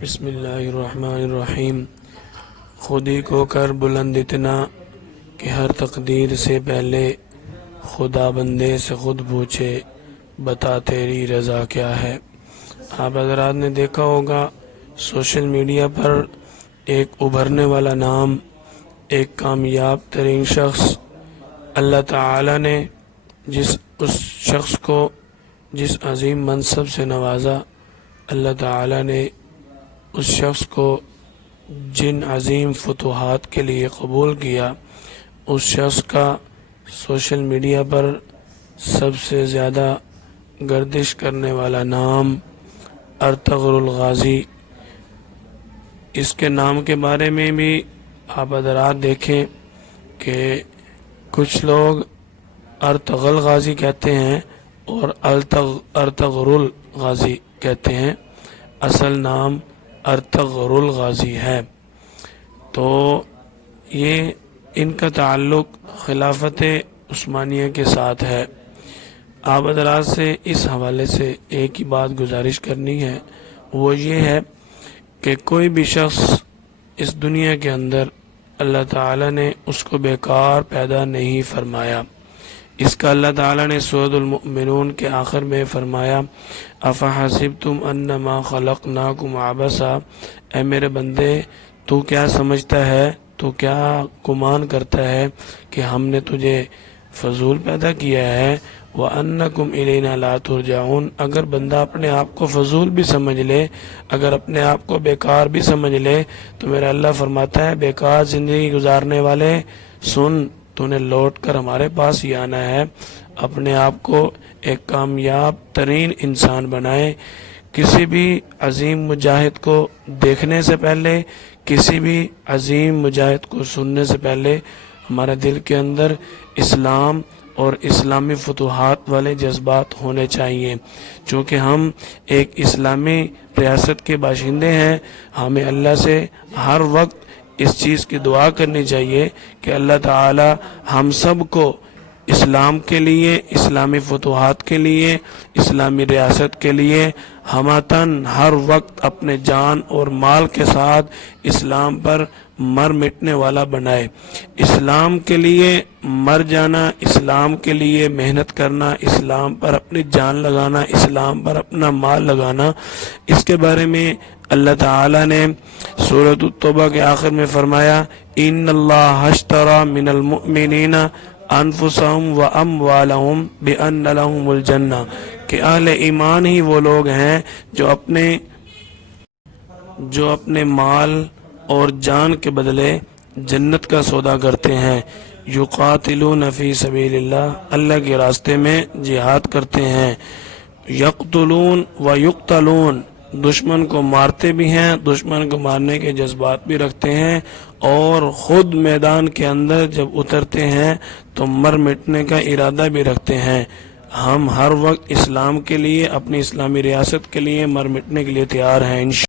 بسم اللہ الرحمن الرحیم۔ خود ہی کو کر بلند اتنا کہ ہر تقدیر سے پہلے خدا بندے سے خود پوچھے بتا تیری رضا کیا ہے۔ آپ حضرات نے دیکھا ہوگا سوشل میڈیا پر ایک ابھرنے والا نام، ایک کامیاب ترین شخص، اللہ تعالی نے اس شخص کو جس عظیم منصب سے نوازا، اللہ تعالی نے اس شخص کو جن عظیم فتوحات کے لیے قبول کیا، اس شخص کا سوشل میڈیا پر سب سے زیادہ گردش کرنے والا نام ارطغرل الغازی۔ اس کے نام کے بارے میں بھی آپ حضرات دیکھیں کہ کچھ لوگ ارطغرل غازی کہتے ہیں اور ارطغرل غازی کہتے ہیں، اصل نام ارطغرل غازی ہے۔ تو یہ ان کا تعلق خلافت عثمانیہ کے ساتھ ہے۔ آپ حضرات سے اس حوالے سے ایک ہی بات گزارش کرنی ہے، وہ یہ ہے کہ کوئی بھی شخص اس دنیا کے اندر اللہ تعالی نے اس کو بیکار پیدا نہیں فرمایا۔ اس کا اللہ تعالی نے سورۃ المؤمنون کے آخر میں فرمایا، افحسبتم انما خلقناکم عبثا، اے میرے بندے تو کیا سمجھتا ہے، تو کیا گمان کرتا ہے کہ ہم نے تجھے فضول پیدا کیا ہے، وَأَنَّكُمْ إِلَيْنَا لَا تُرْجَعُونَ۔ اگر بندہ اپنے آپ کو فضول بھی سمجھ لے، اگر اپنے آپ کو بیکار بھی سمجھ لے، تو میرا اللہ فرماتا ہے بیکار زندگی گزارنے والے سن، تو نے لوٹ کر ہمارے پاس ہی آنا ہے۔ اپنے آپ کو ایک کامیاب ترین انسان بنائے۔ کسی بھی عظیم مجاہد کو دیکھنے سے پہلے، کسی بھی عظیم مجاہد کو سننے سے پہلے ہمارے دل کے اندر اسلام اور اسلامی فتوحات والے جذبات ہونے چاہیے۔ چونکہ ہم ایک اسلامی ریاست کے باشندے ہیں، ہمیں اللہ سے ہر وقت اس چیز کی دعا کرنی چاہیے کہ اللہ تعالی ہم سب کو اسلام کے لیے، اسلامی فتوحات کے لیے، اسلامی ریاست کے لیے ہمتاً ہر وقت اپنے جان اور مال کے ساتھ اسلام پر مر مٹنے والا بنائے۔ اسلام کے لیے مر جانا، اسلام کے لیے محنت کرنا، اسلام پر اپنی جان لگانا، اسلام پر اپنا مال لگانا، اس کے بارے میں اللہ تعالی نے سورۃ التوبہ کے آخر میں فرمایا، ان اللہ اشتری من المؤمنین انفسهم واموالهم بان لهم الجنہ، کہ اہل ایمان ہی وہ لوگ ہیں جو اپنے مال اور جان کے بدلے جنت کا سودا کرتے ہیں۔ یقاتلون فی سبیل اللہ، اللہ کے راستے میں جہاد کرتے ہیں۔ یقتلون و یقتلون، دشمن کو مارتے بھی ہیں، دشمن کو مارنے کے جذبات بھی رکھتے ہیں، اور خود میدان کے اندر جب اترتے ہیں تو مر مٹنے کا ارادہ بھی رکھتے ہیں۔ ہم ہر وقت اسلام کے لیے، اپنی اسلامی ریاست کے لیے مر مٹنے کے لیے تیار ہیں۔